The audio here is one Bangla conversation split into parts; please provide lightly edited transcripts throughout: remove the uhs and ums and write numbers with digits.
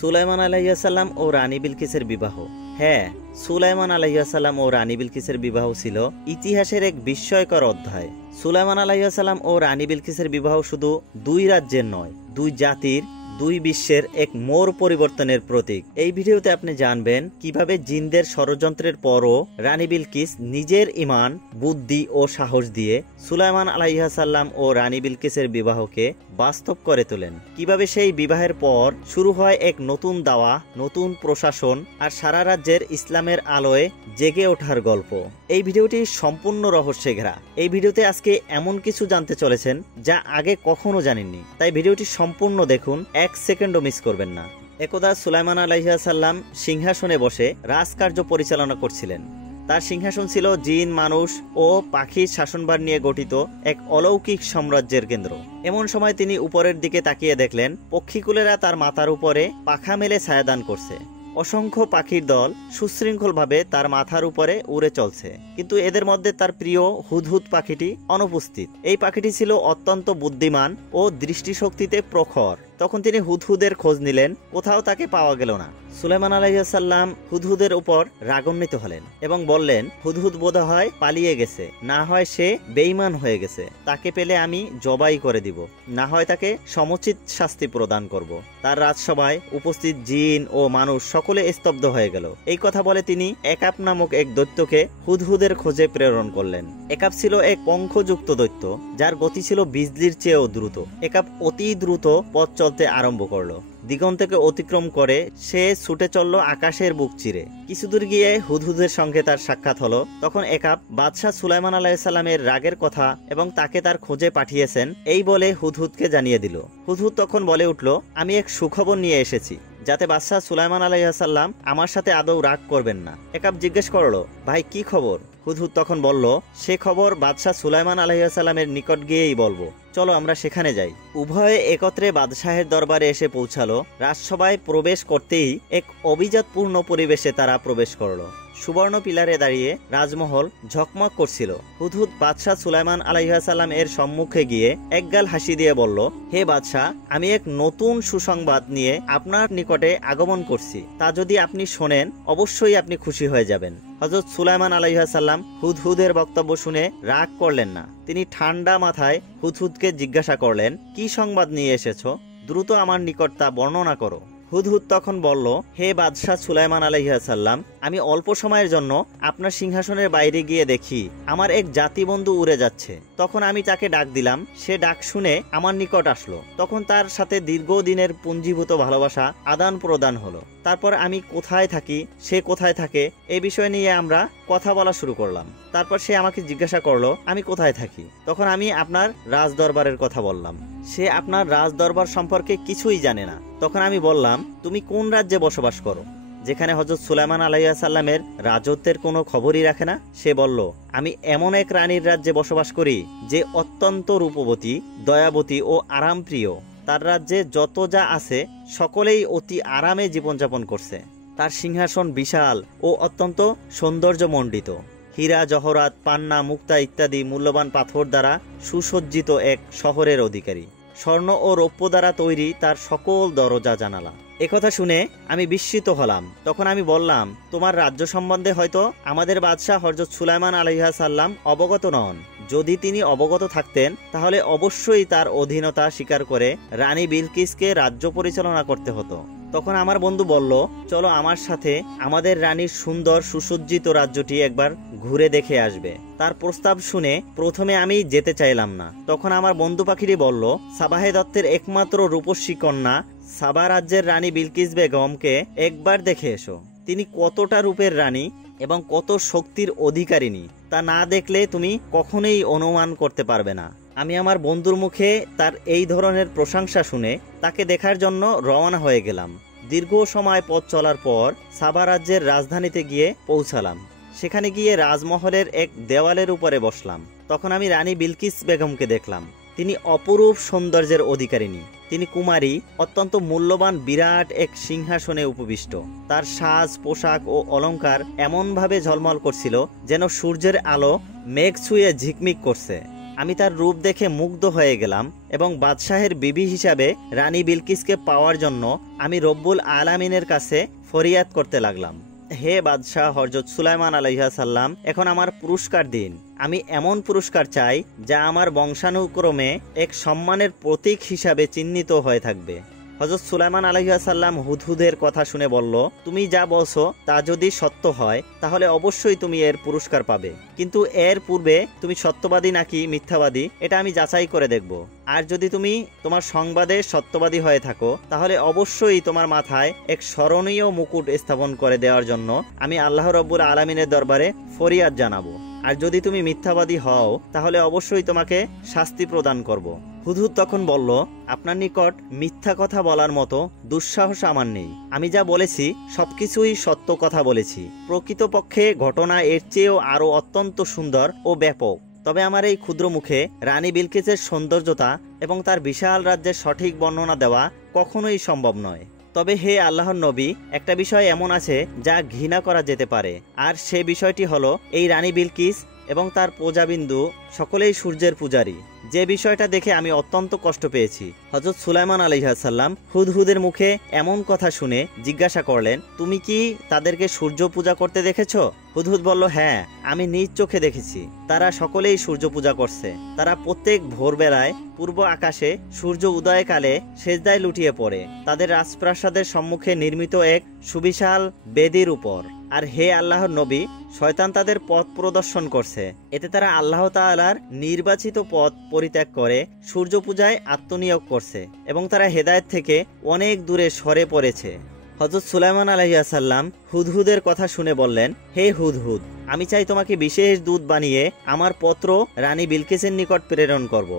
সুলাইমান আলাইহিসসালাম ও রানী বিলকিসের বিবাহ। হ্যাঁ, সুলাইমান আলাইহিসসালাম ও রানী বিলকিসের বিবাহ ছিল ইতিহাসের এক বিস্ময়কর অধ্যায়। সুলাইমান আলাইহিসসালাম ও রানী বিলকিসের বিবাহ শুধু দুই রাজ্যের নয়, দুই জাতির, দুই বিশ্বের এক মোড় পরিবর্তনের প্রতীক। এই ভিডিওতে আপনি জানবেন কিভাবে জিনদের ষড়যন্ত্রের পরও রানী বিলকিস নিজের ঈমান, বুদ্ধি ও সাহস দিয়ে সুলাইমান আলাইহিসসালাম ও রানী বিলকিসের বিবাহকে বাস্তব করে তোলেন। কিভাবে সেই বিবাহের পর শুরু হয় এক নতুন দাওয়া, নতুন প্রশাসন আর সারা রাজ্যের ইসলামের আলোয় জেগে ওঠার গল্প। এই ভিডিওটি সম্পূর্ণ রহস্যে ঘেরা। এই ভিডিওতে আজকে এমন কিছু জানতে চলেছেন যা আগে কখনো জানেননি, তাই ভিডিওটি সম্পূর্ণ দেখুন, এক সেকেন্ডও মিস করবেন না। একদা সুলাইমান আলাইহিসসালাম সিংহাসনে বসে রাজকার্য পরিচালনা করছিলেন। তার সিংহাসন ছিল জিন, মানুষ ও পাখির শাসনভার নিয়ে গঠিত এক অলৌকিক সাম্রাজ্যের কেন্দ্র। এমন সময় তিনি উপরের দিকে তাকিয়ে দেখলেন পক্ষীকুলেরা তার মাথার উপরে পাখা মেলে ছায়াদান করছে। অসংখ্য পাখির দল সুশৃঙ্খলভাবে তার মাথার উপরে উড়ে চলছে, কিন্তু এদের মধ্যে তার প্রিয় হুদহুদ পাখিটি অনুপস্থিত। এই পাখিটি ছিল অত্যন্ত বুদ্ধিমান ও দৃষ্টিশক্তিতে প্রখর। তখন তিনি হুদহুদের খোঁজ নিলেন, কোথাও তাকে পাওয়া গেল না। সুলাইমান আলাইহিসসালাম হুদহুদের উপর রাগান্বিত হলেন এবং বললেন, হুদহুদ বোধহয় পালিয়ে গেছে, না হয় সে বেঈমান হয়ে গেছে। তাকে পেলে আমি জবাই করে দিব, না হয় তাকে সমুচিত শাস্তি প্রদান করব। তার রাজসভায় উপস্থিত জিন ও মানুষ সকলে স্তব্ধ হয়ে গেল। এই কথা বলে তিনি একাপ নামক এক দৈত্যকে হুদহুদের খোঁজে প্রেরণ করলেন। একাপ ছিল এক পঙ্খযুক্ত দৈত্য, যার গতি ছিল বিজলির চেয়েও দ্রুত। একাপ অতি দ্রুত পথ চলতে আরম্ভ করলো। দিগন্তকে অতিক্রম করে সে ছুটে চলল আকাশের বুক চিরে। কিছুদূর গিয়ে হুদহুদের সঙ্গে তার সাক্ষাৎ হলো। তখন একাপ বাদশাহ সুলাইমান আলাইহিসসালামের রাগের কথা এবং তাকে তার খোঁজে পাঠিয়েছেন এই বলে হুদহুদকে জানিয়ে দিল। হুদহুদ তখন বলে উঠল, আমি এক সুখবর নিয়ে এসেছি, যাতে বাদশাহ সুলাইমান আলাইহিসসালাম আমার সাথে আদৌ রাগ করবেন না। একাপ জিজ্ঞেস করলো, ভাই কি খবর? হুদহুদ তখন বলল, সে খবর বাদশাহ সুলাইমান আলাইহিসসালামের নিকট গিয়েই বলবো, চলো আমরা সেখানে যাই। উভয়ে একত্রে বাদশাহের দরবারে এসে পৌঁছালো। রাজসভায় প্রবেশ করতেই এক অভিজাতপূর্ণ পরিবেশে তারা প্রবেশ করলো। সুবর্ণ পিলারে দাঁড়িয়ে রাজমহল ঝকমক করছিল। হুদহুদ বাদশাহ সুলাইমান আলাইহিসসালাম এর সম্মুখে গিয়ে একগাল হাসি দিয়ে বলল, হে বাদশাহ, আমি এক নতুন সুসংবাদ নিয়ে আপনার নিকটে আগমন করছি। তা যদি আপনি শোনেন অবশ্যই আপনি খুশি হয়ে যাবেন। হযরত সুলাইমান আলাইহিসসালাম হুদহুদের বক্তব্য শুনে রাগ করলেন না। তিনি ঠান্ডা মাথায় হুদহুদকে জিজ্ঞাসা করলেন, কি সংবাদ নিয়ে এসেছো? দ্রুত আমার নিকট তা বর্ণনা করো। হুদহুদ তখন বলল, হে বাদশাহ সুলাইমান আলাইহিসসালাম, আমি অল্প সময়ের জন্য আপনার সিংহাসনের বাইরে গিয়ে দেখি আমার এক জাতিবন্ধু উড়ে যাচ্ছে। তখন আমি তাকে ডাক দিলাম, সে ডাক শুনে আমার নিকট আসলো। তখন তার সাথে দীর্ঘদিনের পুঞ্জীভূত ভালোবাসা আদান প্রদান হলো। তারপর আমি কোথায় থাকি, সে কোথায় থাকে, এই বিষয় নিয়ে আমরা কথা বলা শুরু করলাম। তারপর সে আমাকে জিজ্ঞাসা করলো আমি কোথায় থাকি। তখন আমি আপনার রাজদরবারের কথা বললাম। সে আপনার রাজদরবার সম্পর্কে কিছুই জানে না। তখন আমি বললাম, তুমি কোন রাজ্যে বসবাস করো, যেখানে হযরত সুলাইমান আলাইহিসসালামের রাজত্বের কোনো খবরই রাখে না? সে বলল, আমি এমন এক রানীর রাজ্যে বসবাস করি যে অত্যন্ত রূপবতী, দয়াবতী ও আরামপ্রিয়। তার রাজ্যে যত যা আছে সকলেই অতি আরামে জীবনযাপন করছে। তার সিংহাসন বিশাল ও অত্যন্ত সৌন্দর্যমণ্ডিত। হীরা, জহরাত, পান্না, মুক্তা ইত্যাদি মূল্যবান পাথর দ্বারা সুসজ্জিত এক শহরের অধিকারী। স্বর্ণ ও রৌপ্য দ্বারা তৈরি তার সকল দরজা জানালা। একথা শুনে আমি বিস্মিত হলাম। তখন আমি বললাম, তোমার রাজ্য সম্বন্ধে হয়তো আমাদের বাদশাহ হযরত সুলাইমান আলাইহিসসালাম অবগত নন। যদি তিনি অবগত থাকতেন তাহলে অবশ্যই তার অধীনতা স্বীকার করে রানী বিলকিসকে রাজ্য পরিচালনা করতে হতো। তখন আমার বন্ধু বলল, চলো আমার সাথে আমাদের রানীর সুন্দর সুসজ্জিত রাজ্যটি একবার ঘুরে দেখে আসবে। তার প্রস্তাব শুনে প্রথমে আমি যেতে চাইলাম না। তখন আমার বন্ধু পাখিটি বলল, সাবাহে দত্তের একমাত্র রূপসী কন্যা সাবা রাজ্যের রানী বিলকিস বেগমকে একবার দেখে এসো। তিনি কতটা রূপের রানী এবং কত শক্তির অধিকারিণী তা না দেখলে তুমি কখনোই অনুমান করতে পারবে না। আমি আমার বন্ধুর মুখে তার এই ধরনের প্রশংসা শুনে তাকে দেখার জন্য রওনা হয়ে গেলাম। দীর্ঘ সময় পথ চলার পর সাবা রাজ্যের রাজধানীতে গিয়ে পৌঁছালাম। সেখানে গিয়ে রাজমহলের এক দেওয়ালের উপরে বসলাম। তখন আমি রানী বিলকিস বেগমকে দেখলাম। তিনি অপরূপ সৌন্দর্যের অধিকারিণী। তিনি কুমারী, অত্যন্ত মূল্যবান বিরাট এক সিংহাসনে উপবিষ্ট। তার সাজ, পোশাক ও অলংকার এমনভাবে ঝলমল করছিল যেন সূর্যের আলো মেঘ ছুঁয়ে ঝিকমিক করছে। আমি তার রূপ দেখে মুগ্ধ হয়ে গেলাম এবং বাদশাহের বিবি হিসাবে রানী বিলকিসকে পাওয়ার জন্য আমি রব্বুল আলামিনের কাছে ফরিয়াদ করতে লাগলাম। হে বাদশাহ হযরত সুলাইমান আলাইহিস সালাম, এখন আমার পুরস্কার দিন। আমি এমন পুরস্কার চাই যা আমার বংশানুক্রমে এক সম্মানের প্রতীক হিসাবে চিহ্নিত হয়ে থাকবে। হযরত সুলাইমান আলাইহিস সালাম হুদহুদের কথা শুনে বলল, তুমি যা বলছো তা যদি সত্য হয় তাহলে অবশ্যই তুমি এর পুরস্কার পাবে, কিন্তু এর পূর্বে তুমি সত্যবাদী নাকি মিথ্যাবাদী এটা আমি যাচাই করে দেখব। আর যদি তুমি তোমার সংবাদে সত্যবাদী হয়ে থাকো তাহলে অবশ্যই তোমার মাথায় এক স্মরণীয় মুকুট স্থাপন করে দেওয়ার জন্য আমি আল্লাহ রব্বুল আলামিনের দরবারে ফরিয়াদ জানাবো। আর যদি তুমি মিথ্যাবাদী হও তাহলে অবশ্যই তোমাকে শাস্তি প্রদান করব। হুদহুদ তখন বলল, আপনার নিকট মিথ্যা কথা বলার মতো দুঃসাহস আমার নেই। আমি যা বলেছি সবকিছুই সত্য কথা বলেছি। প্রকৃতপক্ষে ঘটনা এর চেয়েও আরো অত্যন্ত সুন্দর ও ব্যাপক। তবে আমার এই ক্ষুদ্র মুখে রানী বিলকিসের সৌন্দর্যতা এবং তার বিশাল রাজ্যের সঠিক বর্ণনা দেওয়া কখনোই সম্ভব নয়। তবে হে আল্লাহর নবী, একটা বিষয় এমন আছে যা ঘৃণা করা যেতে পারে, আর সে বিষয়টি হলো এই রানী বিলকিস এবং তার প্রজাবিন্দু সকলেই সূর্যের পূজারী। যে বিষয়টা দেখে আমি অত্যন্ত কষ্ট পেয়েছি। হযরত সুলাইমান আলাইহিস সালাম হুদহুদের মুখে এমন কথা শুনে জিজ্ঞাসা করলেন, তুমি কি তাদেরকে সূর্য পূজা করতে দেখেছো? হুদহুদ বলল, হ্যাঁ, আমি নিজ চোখে দেখেছি। তারা সকলেই সূর্য পূজা করছে। তারা প্রত্যেক ভোরবেলায় পূর্ব আকাশে সূর্য উদয়কালে সেজদায় লুটিয়ে পড়ে তাদের রাজপ্রাসাদের সম্মুখে নির্মিত এক সুবিশাল বেদির উপর। আর হে আল্লাহর নবী, শয়তান তাদের পথ প্রদর্শন করছে। এতে তারা আল্লাহ তাআলার নির্বাচিত পথ পরিত্যাগ করে সূর্য পূজায় আত্মনিয়োগ করছে এবং তারা হেদায়েত থেকে অনেক দূরে সরে পড়েছে। হযরত সুলাইমান আলাইহিস সালাম হুদহুদের কথা শুনে বললেন, হে হুদহুদ, আমি চাই তোমাকে বিশেষ দূত বানিয়ে আমার পত্র রানী বিলকিসের নিকট প্রেরণ করব।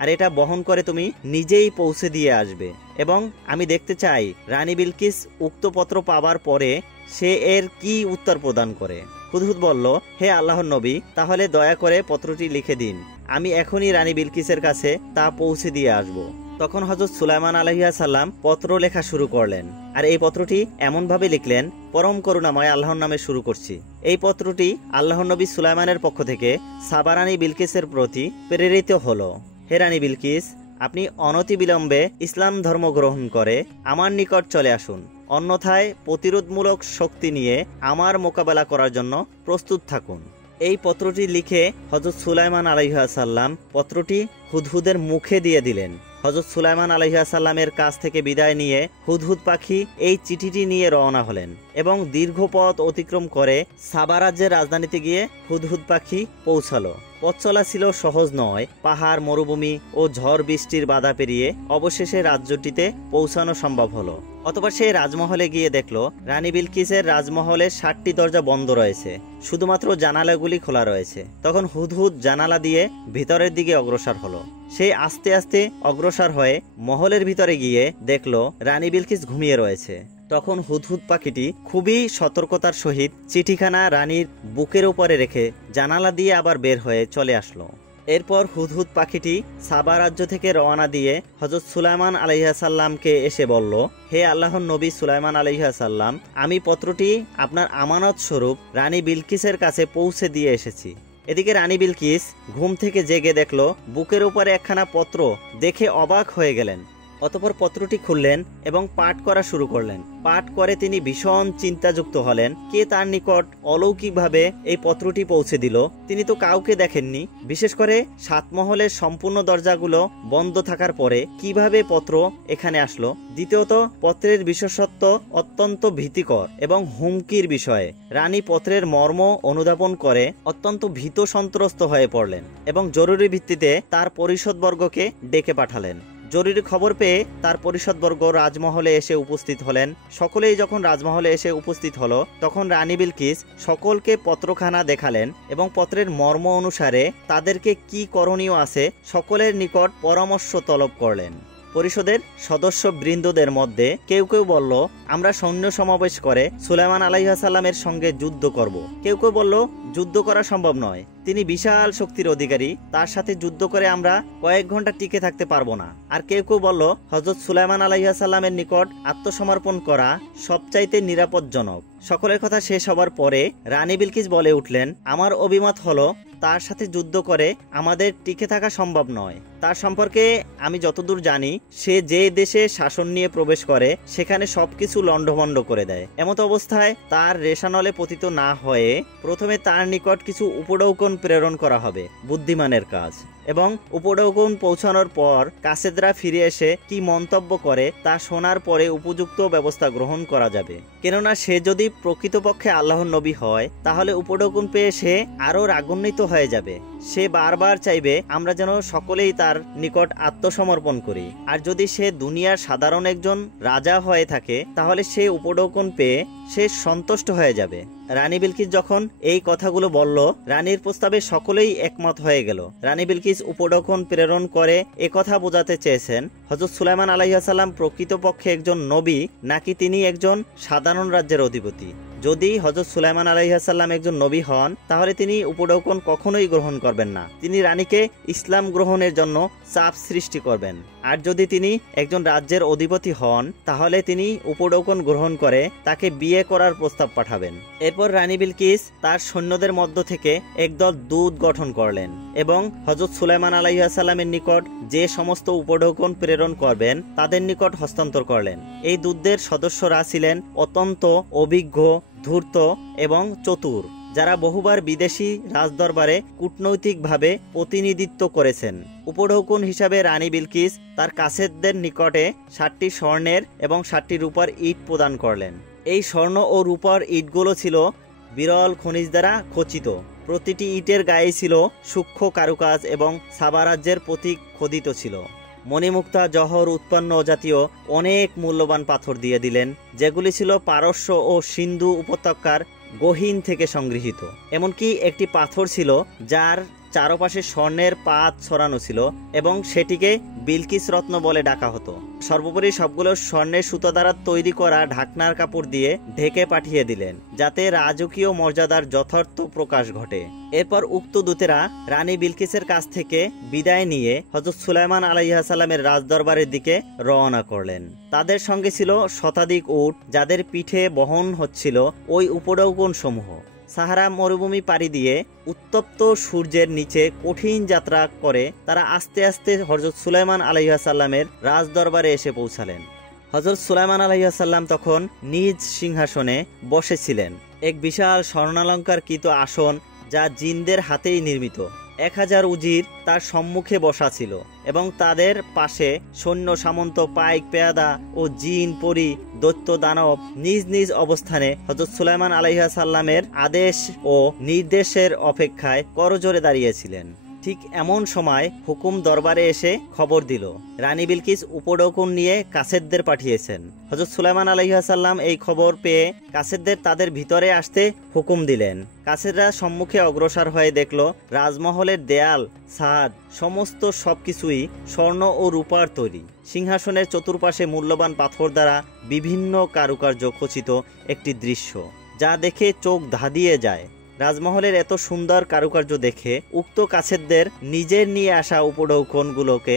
আর এটা বহন করে তুমি নিজেই পৌঁছে দিয়ে আসবে এবং আমি দেখতে চাই রানী বিলকিস উক্ত পত্র পাবার পরে সে এর কি উত্তর প্রদান করে। হুদহুদ বলল, হে আল্লাহর নবী, তাহলে দয়া করে পত্রটি লিখে দিন। আমি এখনই রানী বিলকিসের কাছে তা পৌঁছে দিয়ে আসব। তখন হযরত সুলাইমান আলাইহিস সালাম পত্র লেখা শুরু করলেন। আর এই পত্রটি এমনভাবে লিখলেন, পরম করুণাময় আল্লাহর নামে শুরু করছি। এই পত্রটি আল্লাহর নবী সুলাইমানের পক্ষ থেকে সাবা রানী বিলকিসের প্রতি প্রেরিত হলো। হে রানী বিলকিস, আপনি অনতিবিলম্বে ইসলাম ধর্ম গ্রহণ করে আমার নিকট চলে আসুন, অন্যথায় প্রতিরোধমূলক শক্তি নিয়ে আমার মোকাবেলা করার জন্য প্রস্তুত থাকুন। এই পত্রটি লিখে হযরত সুলাইমান আলাইহিস সালাম পত্রটি হুদহুদের মুখে দিয়ে দিলেন। হযরত সুলাইমান আলাইহিস সালামের কাছ থেকে বিদায় নিয়ে হুদহুদ পাখি এই চিঠিটি নিয়ে রওনা হলেন এবং দীর্ঘ পথ অতিক্রম করে সাবা রাজ্যের রাজধানীতে গিয়ে হুদহুদ পাখি পৌঁছালো। পথ চলা ছিল সহজ নয়। পাহাড়, মরুভূমি ও ঝড় বৃষ্টির বাধা পেরিয়ে অবশেষে রাজ্যটিতে পৌঁছানো সম্ভব হলো। অতঃপর সে রাজমহলে গিয়ে দেখলো রানী বিলকিসের রাজমহলে 60টি দরজা বন্ধ রয়েছে, শুধুমাত্র জানালাগুলি খোলা রয়েছে। তখন হুদহুদ জানালা দিয়ে ভিতরের দিকে অগ্রসর হলো। সে আস্তে আস্তে অগ্রসর হয়ে মহলের ভিতরে গিয়ে দেখলো রানী বিলকিস ঘুমিয়ে রয়েছে। তখন হুদহুদ পাখিটি খুবই সতর্কতার সহিত চিঠিখানা রানীর বুকের উপরে রেখে জানালা দিয়ে আবার বের হয়ে চলে আসলো। এরপর হুদহুদ পাখিটি সাবা রাজ্য থেকে রওনা দিয়ে হযরত সুলাইমান আলাইহিস সালামকে এসে বলল, হে আল্লাহর নবী সুলাইমান আলাইহিস সালাম, আমি পত্রটি আপনার আমানত স্বরূপ রানী বিলকিসের কাছে পৌঁছে দিয়ে এসেছি। এদিকে রানী বিলকিস ঘুম থেকে জেগে দেখলো বুকের উপরে একখানা পত্র। দেখে অবাক হয়ে গেলেন। অতঃপর পত্রটি খুললেন এবং পাঠ করা শুরু করলেন। পাঠ করে তিনি ভীষণ চিন্তাযুক্ত হলেন। কে তার নিকট অলৌকিকভাবে এই পত্রটি পৌঁছে দিল? তিনি তো কাউকে দেখেননি। বিশেষ করে সাতমহলের সম্পূর্ণ দরজাগুলো বন্ধ থাকার পরে কিভাবে পত্র এখানে আসলো? দ্বিতীয়ত, পত্রের বিশেষত্ব অত্যন্ত ভীতিকর এবং হুমকির বিষয়ে। রানী পত্রের মর্ম অনুধাবন করে অত্যন্ত ভীত সন্ত্রস্ত হয়ে পড়লেন এবং জরুরি ভিত্তিতে তার পরিষদবর্গকে ডেকে পাঠালেন। জরুরি খবর পেয়ে তার পরিষদবর্গ রাজমহলে এসে উপস্থিত হলেন। সকলেই যখন রাজমহলে এসে উপস্থিত হলো তখন রানী বিলকিস সকলকে পত্রখানা দেখালেন এবং পত্রের মর্ম অনুসারে তাদেরকে কি করণীয় আছে সকলের নিকট পরামর্শ তলব করলেন। পরিষদের সদস্য বৃন্দদের মধ্যে কেউ কেউ বলল, আমরা সৈন্য সমাবেশ করে সুলাইমান আলাইহিস সালামের সঙ্গে যুদ্ধ করব। কেউ কেউ বলল, যুদ্ধ করা সম্ভব নয়, তিনি বিশাল শক্তির অধিকারী, তার সাথে যুদ্ধ করে আমরা কয়েক ঘন্টা টিকে থাকতে পারবো না। আর কেউ কেউ বলল, হযরত সুলাইমান আলাইহিস সালামের নিকট আত্মসমর্পণ করা সবচাইতে নিরাপদজনক। সকলের কথা শেষ হবার পরে রানী বিলকিস বলে উঠলেন, আমার অভিমত হলো তার সাথে যুদ্ধ করে আমাদের টিকে থাকা সম্ভব নয়। তার সম্পর্কে আমি যতদূর জানি, সে যে দেশে শাসন নিয়ে প্রবেশ করে সেখানে সবকিছু লণ্ডভণ্ড করে দেয়। এমত অবস্থায় তার রেশানলে পতিত না হয়ে প্রথমে তার নিকট কিছু উপঢৌকন প্রেরণ করা হবে, বুদ্ধিমানের কাজ। এবং উপঢৌকন পৌঁছানোর পর কাসেদরা ফিরে এসে কি মন্তব্য করে তা শোনার পরে উপযুক্ত ব্যবস্থা গ্রহণ করা যাবে। কেননা সে যদি প্রকৃতপক্ষে আল্লাহর নবী হয় তাহলে উপঢৌকন পেয়ে সে আরো রাগান্বিত হয়ে যাবে। সে বারবার চাইবে আমরা যেন সকলেই তার নিকট আত্মসমর্পণ করি। আর যদি সে দুনিয়ার সাধারণ একজন রাজা হয়ে থাকে তাহলে সে উপঢৌকন পেয়ে সে সন্তুষ্ট হয়ে যাবে। রানী বিলকিস যখন এই কথাগুলো বলল, রানীর প্রস্তাবে সকলেই একমত হয়ে গেল। রানী বিলকিস উপঢৌকন প্রেরণ করে একথা বোঝাতে চেয়েছেন হযরত সুলাইমান আলাইহিস সালাম প্রকৃতপক্ষে একজন নবী নাকি তিনি একজন সাধারণ রাজ্যের অধিপতি। যদি হযরত সুলাইমান আলাইহিস সালাম একজন নবী হন তাহলে তিনি উপঢৌকন কখনোই গ্রহণ করবেন না। তিনি রানীকে ইসলাম গ্রহণের জন্য চাপ সৃষ্টি করবেন। আর যদি তিনি একজন রাজ্যের অধিপতি হন তাহলে তিনি উপঢৌকন গ্রহণ করে তাকে বিয়ে করার প্রস্তাব পাঠাবেন। এরপর রানী বিলকিস তার সৈন্যদের মধ্য থেকে একদল দূত গঠন করলেন এবং হযরত সুলাইমান আলাইহিস সালামের নিকট যে সমস্ত উপঢৌকন প্রেরণ করবেন তাদের নিকট হস্তান্তর করলেন। এই দূতদের সদস্যরা ছিলেন অত্যন্ত অভিজ্ঞ, ধূর্ত এবং চতুর, যারা বহুবার বিদেশি রাজদরবারে কূটনৈতিকভাবে প্রতিনিধিত্ব করেছেন। উপঢৌকন হিসাবে রানী বিলকিস তার কাসেদদের নিকটে 7টি স্বর্ণের এবং 7টি রূপার ইট প্রদান করলেন। এই স্বর্ণ ও রূপার ইটগুলো ছিল বিরল খনিজ দ্বারা খচিত। প্রতিটি ইটের গায়ে ছিল সূক্ষ্ম কারুকাজ এবং সাবা রাজ্যের প্রতীক খোদিত ছিল। মণিমুক্তা, জহর উৎপন্ন জাতীয় অনেক মূল্যবান পাথর দিয়ে দিলেন, যেগুলি ছিল পারস্য ও সিন্ধু উপত্যকার গহীন থেকে সংগৃহীত। এমনকি একটি পাথর ছিল যার চারপাশে স্বর্ণের পাত ছড়ানো ছিল এবং সেটিকে বিলকিস রত্ন বলে ডাকা হতো। সর্বোপরি সবগুলো স্বর্ণের সুতা দ্বারা তৈরি করা ঢাকনার কাপড় দিয়ে ঢেকে পাঠিয়ে দিলেন, যাতে রাজকীয় মর্যাদার যথার্থ প্রকাশ ঘটে। এরপর উক্ত দূতেরা রানী বিলকিসের কাছ থেকে বিদায় নিয়ে হযরত সুলাইমান আলাইহিস সালামের রাজদরবারের দিকে রওনা করলেন। তাদের সঙ্গে ছিল শতাধিক উট, যাদের পিঠে বহন হচ্ছিল ওই উপঢৌকন সমূহ। সাহারা মরুভূমি পাড়ি দিয়ে উত্তপ্ত সূর্যের নিচে কঠিন যাত্রা করে তারা আস্তে আস্তে হযরত সুলাইমান আলাইহিস সালামের রাজদরবারে এসে পৌঁছালেন। হযরত সুলাইমান আলাইহিস সালাম তখন নিজ সিংহাসনে বসেছিলেন। এক বিশাল স্বর্ণালঙ্কারকৃত আসন যা জিনদের হাতেই নির্মিত। 1000 উজির তার সম্মুখে বসা ছিল এবং তাদের পাশে সৈন্য সামন্ত, পাইক, পেয়াদা ও জিন, পরি, দৈত্য, দানব নিজ নিজ অবস্থানে হযরত সুলাইমান আলাইহিস সালামের আদেশ ও নির্দেশের অপেক্ষায় করজোড়ে দাঁড়িয়েছিলেন। ঠিক এমন সময় হুকুম দরবারে এসে খবর দিল রানী বিলকিস উপঢৌকন নিয়ে কাসেদদের পাঠিয়েছেন। হযরত সুলাইমান আলাইহিস সালাম এই খবর পেয়ে কাসেদদের তাদের ভিতরে আসতে হুকুম দিলেন। কাসেদরা সম্মুখে অগ্রসর হয়ে দেখল রাজমহলের দেয়াল, ছাদ সমস্ত সবকিছুই স্বর্ণ ও রূপার তৈরি। সিংহাসনের চতুর্পাশে মূল্যবান পাথর দ্বারা বিভিন্ন কারুকার্য খচিত একটি দৃশ্য, যা দেখে চোখ ধাঁধিয়ে যায়। রাজমহলের এত সুন্দর কারুকার্য দেখে উক্ত কাছেদের নিজের নিয়ে আসা উপঢৌকনগুলোকে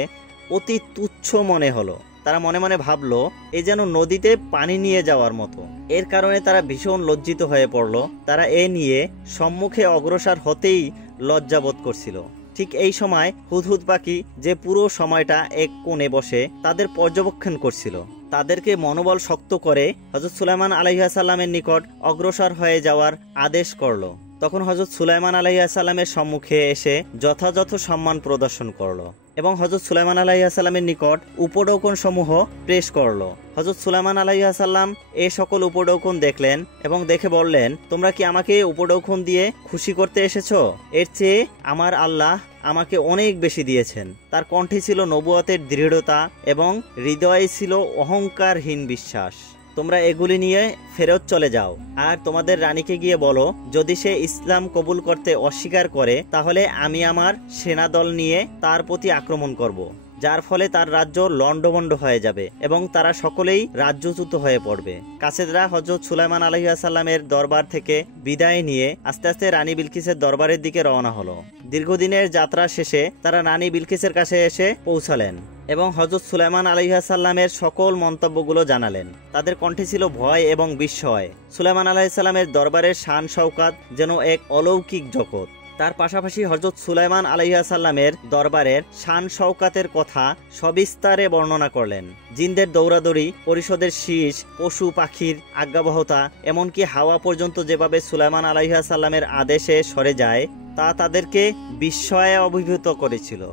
অতি তুচ্ছ মনে হলো। তারা মনে মনে ভাবলো এ যেন নদীতে পানি নিয়ে যাওয়ার মতো। এর কারণে তারা ভীষণ লজ্জিত হয়ে পড়ল। তারা এ নিয়ে সম্মুখে অগ্রসর হতেই লজ্জাবোধ করছিল। ঠিক এই সময় হুদহুদ পাখি, যে পুরো সময়টা এক কোণে বসে তাদের পর্যবেক্ষণ করছিল, তাদেরকে মনোবল শক্ত করে হযরত সুলাইমান আলাইহিস সালামের নিকট অগ্রসর হয়ে যাওয়ার আদেশ করল। তখন হযরত সুলাইমান আলাইহিস সালামের সম্মুখে এসে যথাযথ সম্মান প্রদর্শন করল এবং হযরত সুলাইমান আলাইহিস সালামের নিকট উপঢৌকন সমূহ পেশ করল। হযরত সুলাইমান আলাইহিস সালাম এই সকল উপঢৌকন দেখলেন এবং দেখে বললেন, তোমরা কি আমাকে উপঢৌকন দিয়ে খুশি করতে এসেছো? এর চেয়ে আমার আল্লাহ আমাকে অনেক বেশি দিয়েছেন। তার কণ্ঠে ছিল নবুয়তের দৃঢ়তা এবং হৃদয়ে ছিল অহংকারহীন বিশ্বাস। তোমরা এগুলি নিয়ে ফেরত চলে যাও আর তোমাদের রানীকে গিয়ে বলো, যদি সে ইসলাম কবুল করতে অস্বীকার করে তাহলে আমি আমার সেনাদল নিয়ে তার প্রতি আক্রমণ করব, যার ফলে তার রাজ্য লণ্ডভণ্ড হয়ে যাবে এবং তারা সকলেই রাজ্যচ্যুত হয়ে পড়বে। কাসেদরা হযরত সুলাইমান আলাইহিস সালামের দরবার থেকে বিদায় নিয়ে আস্তে আস্তে রানী বিলকিসের দরবারের দিকে রওনা হলো। দীর্ঘদিনের যাত্রা শেষে তারা রানী বিলকিসের কাছে এসে পৌঁছালেন এবং হযরত সুলাইমান আলাইহিস সালামের সকল মন্তব্যগুলো জানালেন। তাদের কণ্ঠে ছিল ভয় এবং বিস্ময়। সুলাইমান আলাইহিস সালামের দরবারের শান শওকাত যেন এক অলৌকিক জগৎ। তার পাশাপাশি হযরত সুলাইমান আলাইহিস সালামের দরবারের শান শওকাতের কথা সবিস্তারে বর্ণনা করলেন। জিনদের দৌড়াদৌড়ি, পরিষদের শীষ, পশু পাখির আজ্ঞাবহতা, এমনকি হাওয়া পর্যন্ত যেভাবে সুলাইমান আলাইহিস সালামের আদেশে সরে যায় তা তাদেরকে বিস্ময়ে অভিভূত করেছিল।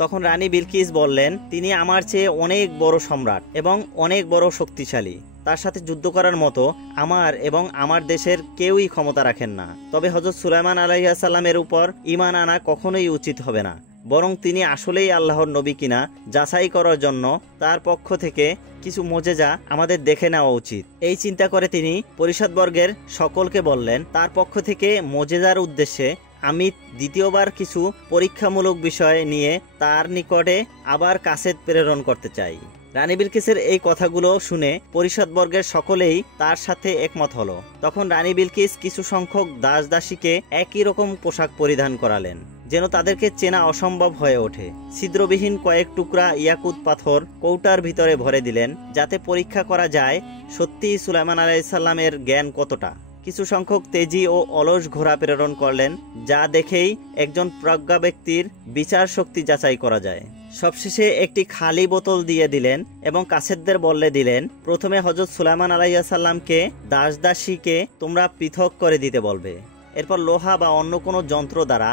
তখন রানী বিলকিস বললেন, তিনি আমার চেয়ে অনেক বড় সম্রাট এবং অনেক বড় শক্তিশালী। তার সাথে যুদ্ধ করার মতো আমার এবং আমার দেশের কেউই ক্ষমতা রাখেন না। তবে হযরত সুলাইমান আলাইহিস সালামের উপর ঈমান আনা কখনোই উচিত হবে না, বরং তিনি আসলেই আল্লাহর নবী কিনা যাচাই করার জন্য তার পক্ষ থেকে কিছু মোজেজা আমাদের দেখে নেওয়া উচিত। এই চিন্তা করে তিনি পরিষদবর্গের সকলকে বললেন, তার পক্ষ থেকে মোজেজার উদ্দেশ্যে আমি দ্বিতীয়বার কিছু পরীক্ষামূলক বিষয় নিয়ে তার নিকটে আবার কাসেদ প্রেরণ করতে চাই। রানী বিলকিসের এই কথাগুলো শুনে পরিষদবর্গের সকলেই তার সাথে একমত হলো। তখন রানী বিলকিস কিছু সংখ্যক দাস দাসীকে একই রকম পোশাক পরিধান করালেন, যেন তাদেরকে চেনা অসম্ভব হয়ে ওঠে। ছিদ্রবিহীন কয়েক টুকরা ইয়াকুত পাথর কৌটার ভিতরে ভরে দিলেন, যাতে পরীক্ষা করা যায় সত্যিই সুলাইমান আলাইহিস সালামের জ্ঞান কতটা। কিছু সংখ্যক তেজি ও অলস ঘোড়া প্রেরণ করলেন, যা দেখেই একজন প্রজ্ঞা ব্যক্তির বিচার শক্তি যাচাই করা যায়। সবশেষে একটি খালি বোতল দিয়ে দিলেন এবং কাসেদদের বলে দিলেন, প্রথমে হযরত সুলাইমান আলাইহিস সালামকে দাস দাসীকে তোমরা পৃথক করে দিতে বলবে। এরপর লোহা বা অন্য কোনো যন্ত্র দ্বারা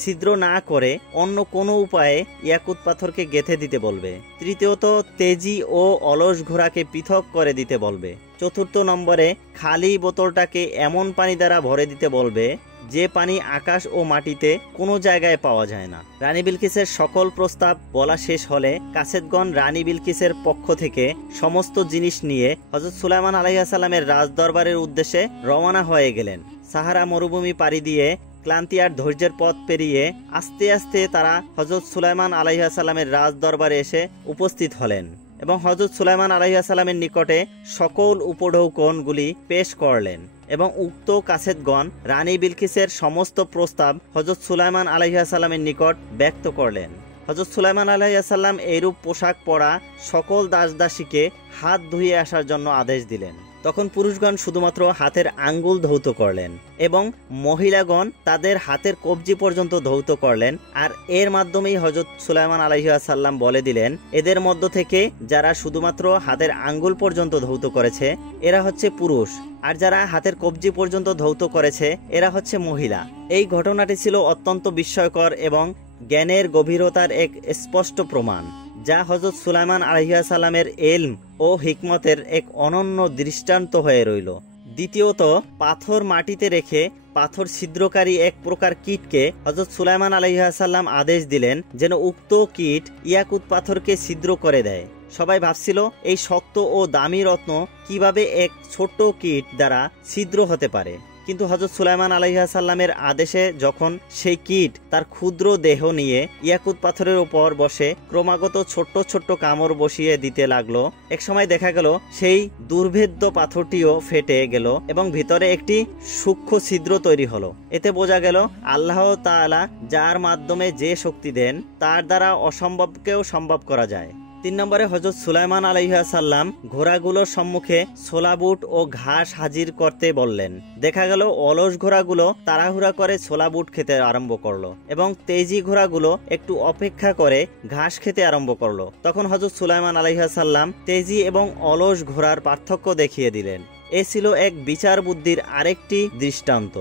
ছিদ্র না করে অন্য কোনো উপায়ে ইয়াকুত পাথরকে গেঁথে দিতে বলবে। তৃতীয়ত, তেজি ও অলস ঘোড়াকে পৃথক করে দিতে বলবে। চতুর্থ নম্বরে, খালি বোতলটাকে এমন পানি দ্বারা ভরে দিতে বলবে যে পানি আকাশ ও মাটিতে কোনো জায়গায় পাওয়া যায় না। রানী বিলকিসের সকল প্রস্তাব বলা শেষ হলে কাসেদগণ রানী বিলকিসের পক্ষ থেকে সমস্ত জিনিস নিয়ে হযরত সুলাইমান আলাইহিস সালামের রাজদরবারের উদ্দেশ্যে রওনা হয়ে গেলেন। সাহারা মরুভূমি পাড়ি দিয়ে ক্লান্তি আর ধৈর্যের পথ পেরিয়ে আস্তে আস্তে তারা হযরত সুলাইমান আলাইহিস সালামের রাজদরবারে এসে উপস্থিত হলেন এবং হযরত সুলাইমান আলাইহিস সালামের নিকটে সকল উপঢৌকনগুলি পেশ করলেন এবং উক্ত কাসেদগণ রানী বিলকিসের সমস্ত প্রস্তাব হযরত সুলাইমান আলাইহিস সালামের নিকট ব্যক্ত করলেন। হযরত সুলাইমান আলাইহিস সালাম এইরূপ পোশাক পরা সকল দাস দাসীকে হাত ধুয়ে আসার জন্য আদেশ দিলেন। তখন পুরুষগণ শুধুমাত্র হাতের আঙ্গুল ধৌত করলেন এবং মহিলাগণ তাদের হাতের কবজি পর্যন্ত ধৌত করলেন। আর এর মাধ্যমেই হযরত সুলাইমান আলাইহিস সালাম বলে দিলেন, এদের মধ্য থেকে যারা শুধুমাত্র হাতের আঙ্গুল পর্যন্ত ধৌত করেছে এরা হচ্ছে পুরুষ, আর যারা হাতের কবজি পর্যন্ত ধৌত করেছে এরা হচ্ছে মহিলা। এই ঘটনাটি ছিল অত্যন্ত বিস্ময়কর এবং জ্ঞানের গভীরতার এক স্পষ্ট প্রমাণ, যা হযরত সুলাইমান আলাইহিস সালামের ইলম ও হিকমতের এক অনন্য দৃষ্টান্ত হয়ে রইল। দ্বিতীয়ত, পাথর মাটিতে রেখে পাথর ছিদ্রকারী এক প্রকার কীটকে হযরত সুলাইমান আলাইহিস সালাম আদেশ দিলেন যেন উক্ত কীট ইয়াকুত পাথরকে ছিদ্র করে দেয়। সবাই ভাবছিল এই শক্ত ও দামি রত্ন কিভাবে এক ছোট্ট কীট দ্বারা ছিদ্র হতে পারে, কিন্তু হযরত সুলাইমান আলাইহিস সালামের আদেশে যখন সেই কীট তার ক্ষুদ্র দেহ নিয়ে ইয়াকুত পাথরের উপর বসে ক্রমাগত ছোট্ট ছোট্ট কামড় বসিয়ে দিতে লাগলো, একসময় দেখা গেল সেই দুর্ভেদ্য পাথরটিও ফেটে গেল এবং ভিতরে একটি সূক্ষ্ম ছিদ্র তৈরি হলো। এতে বোঝা গেল আল্লাহ তাআলা যার মাধ্যমে যে শক্তি দেন তার দ্বারা অসম্ভবকেও সম্ভব করা যায়। 3 নম্বরে, হযরত সুলাইমান আলাইহিস সালাম ঘোড়াগুলোর সম্মুখে ছোলা বুট ও ঘাস হাজির করতে বললেন। দেখা গেল অলস ঘোড়াগুলো তাড়াহুড়া করে ছোলা বুট খেতে আরম্ভ করলো এবং তেজি ঘোড়াগুলো একটু অপেক্ষা করে ঘাস খেতে আরম্ভ করলো। তখন হযরত সুলাইমান আলাইহিস সালাম তেজি এবং অলস ঘোড়ার পার্থক্য দেখিয়ে দিলেন। এ ছিল এক বিচার বুদ্ধির আরেকটি দৃষ্টান্ত,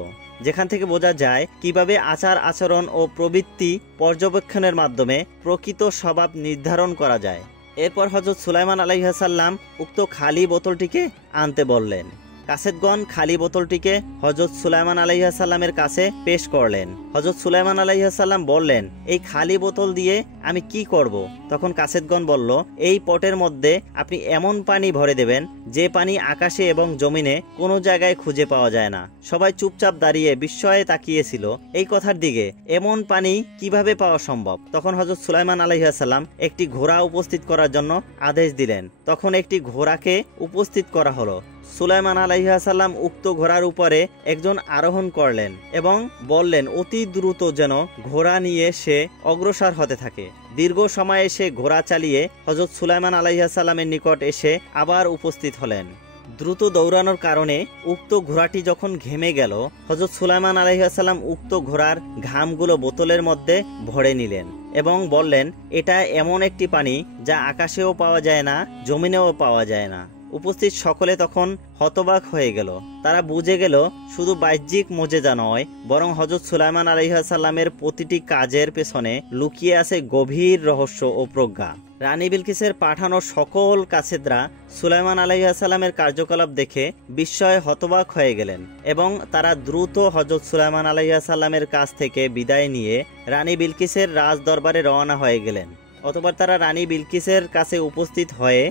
যেখান থেকে বোঝা যায় কিভাবে আচার আচরণ ও প্রবৃত্তি পর্যবেক্ষণের মাধ্যমে প্রকৃত স্বভাব নির্ধারণ করা যায়। এরপর হযরত সুলাইমান আলাইহিস সালাম উক্ত খালি বোতলটিকে আনতে বললেন। কাসেদগণ খালি বোতলটিকে হযরত সুলাইমান আলাইহিস সালামের কাছে পেশ করলেন। হযরত সুলাইমান আলাইহিস সালাম বললেন, এই খালি বোতল দিয়ে আমি কি করব? তখন কাসেদগণ বলল, এই পটের মধ্যে আপনি এমন পানি ভরে দেবেন যে পানি আকাশে এবং জমিনে কোনো জায়গায় খুঁজে পাওয়া যায় না। সবাই চুপচাপ দাঁড়িয়ে বিস্ময়ে তাকিয়েছিল এই কথার দিকে, এমন পানি কিভাবে পাওয়া সম্ভব? তখন হযরত সুলাইমান আলাইহিস সালাম একটি ঘোড়া উপস্থিত করার জন্য আদেশ দিলেন। তখন একটি ঘোড়াকে উপস্থিত করা হলো। সুলাইমান আলাইহিস সালাম উক্ত ঘোড়ার উপরে একজন আরোহণ করলেন এবং বললেন অতি দ্রুত যেন ঘোড়া নিয়ে সে অগ্রসর হতে থাকে। দীর্ঘ সময় সে ঘোড়া চালিয়ে হযরত সুলাইমান আলাইহিস সালামের নিকট এসে আবার উপস্থিত হলেন। দ্রুত দৌড়ানোর কারণে উক্ত ঘোড়াটি যখন ঘেমে গেল, হযরত সুলাইমান আলাইহিস সালাম উক্ত ঘোড়ার ঘামগুলো বোতলের মধ্যে ভরে নিলেন এবং বললেন, এটা এমন একটি পানি যা আকাশেও পাওয়া যায় না, জমিনেও পাওয়া যায় না। উপস্থিত সকলে তখন হতবাক হয়ে গেল। তারা বুঝে গেল শুধু বাহ্যিক মুজিজা নয়, বরং হযরত সুলাইমান আলাইহিস সালামের প্রতিটি কাজের পেছনে লুকিয়ে আছে গভীর রহস্য ও প্রজ্ঞা। রানী বিলকিসের পাঠানো সকল কাছেদরা সুলাইমান আলাইহিস সালামের কার্যকলাপ দেখে বিস্ময়ে হতবাক হয়ে গেলেন এবং তারা দ্রুত হযরত সুলাইমান আলাইহিস সালামের কাছ থেকে বিদায় নিয়ে রানী বিলকিসের রাজ দরবারে রওনা হয়ে গেলেন। অতঃপর তারা রানী বিলকিসের কাছে উপস্থিত হয়ে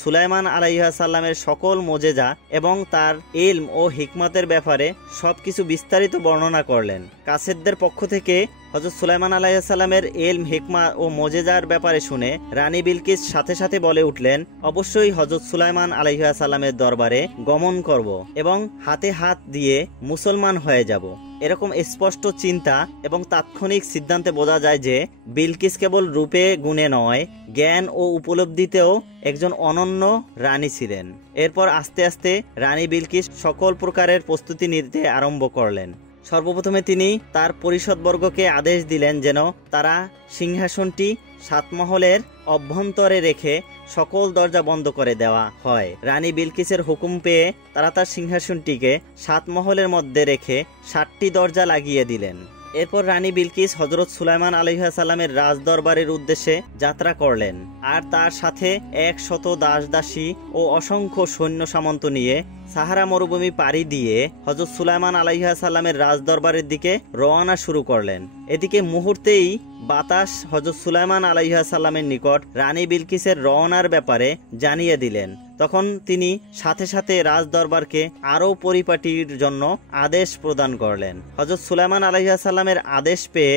সুলাইমান আলাইহিস সালামের সকল মুজিজা এবং তার ইলম ও হিকমতের ব্যাপারে সবকিছু বিস্তারিত বর্ণনা করলেন। কাছেদদের পক্ষ থেকে হযরত সুলাইমান আলাইহিস সালামের ইলম, হিকমা ও মুজিজার ব্যাপারে শুনে রানী বিলকিস সাথে সাথে বলে উঠলেন, অবশ্যই হযরত সুলাইমান আলাইহিস সালামের দরবারে গমন করব এবং হাতে হাত দিয়ে মুসলমান হয়ে যাব। এরকম স্পষ্ট চিন্তা এবং তাৎক্ষণিক সিদ্ধান্তে বোঝা যায় যে বিলকিস কেবল রূপে গুণে নয়, জ্ঞান ও উপলব্ধিতেও একজন অনন্য রানী ছিলেন। এরপর আস্তে আস্তে রানী বিলকিস সকল প্রকারের প্রস্তুতি নিতে আরম্ভ করলেন। সর্বপ্রথমে তিনি তার পরিষদবর্গকে আদেশ দিলেন যেন তারা সিংহাসনটি সাতমহলের অভ্যন্তরে রেখে সকল দরজা বন্ধ করে দেওয়া হয়। রানী বিলকিসের হুকুম পেয়ে তারা তার সিংহাসনটিকে সাতমহলের মধ্যে রেখে 7টি দরজা লাগিয়ে দিলেন। এরপর রানী বিলকিস হযরত সুলাইমান আলাইহিস সালামের রাজ দরবারের উদ্দেশ্যে যাত্রা করলেন আর তার সাথে 100 দাস দাসী ও অসংখ্য সৈন্য সামন্ত নিয়ে সাহারা মরুভূমি পাড়ি দিয়ে হযরত সুলাইমান আলাইহিস সালামের রাজ দরবারের দিকে রওনা শুরু করলেন। এদিকে মুহূর্তেই বাতাস হযরত সুলাইমান আলাইহিস সালামের নিকট রানী বিলকিসের রওনার ব্যাপারে জানিয়ে দিলেন। তখন তিনি সাথে সাথে রাজ দরবারকে আরও পরিপাটির জন্য আদেশ প্রদান করলেন। হযরত সুলাইমান আলাইহিস সালামের আদেশ পেয়ে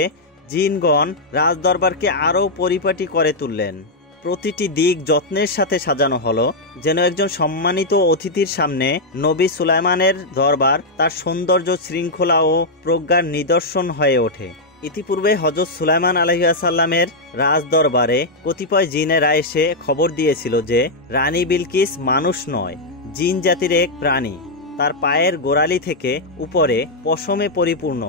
জিনগণ রাজ দরবারকে আরও পরিপাটি করে তুললেন। প্রতিটি দিক যত্নের সাথে সাজানো হলো যেন একজন সম্মানিত অতিথির সামনে নবী সুলাইমানের দরবার তার সৌন্দর্য, শৃঙ্খলা ও প্রজ্ঞার নিদর্শন হয়ে ওঠে। ইতিপূর্বে হযরত সুলাইমান আলাইহিস সালামের রাজ দরবারে কতিপয় জিনেরা এসে খবর দিয়েছিল যে রানী বিলকিস মানুষ নয়, জিন জাতির এক প্রাণী। তার পায়ের গোড়ালি থেকে উপরে পশমে পরিপূর্ণ,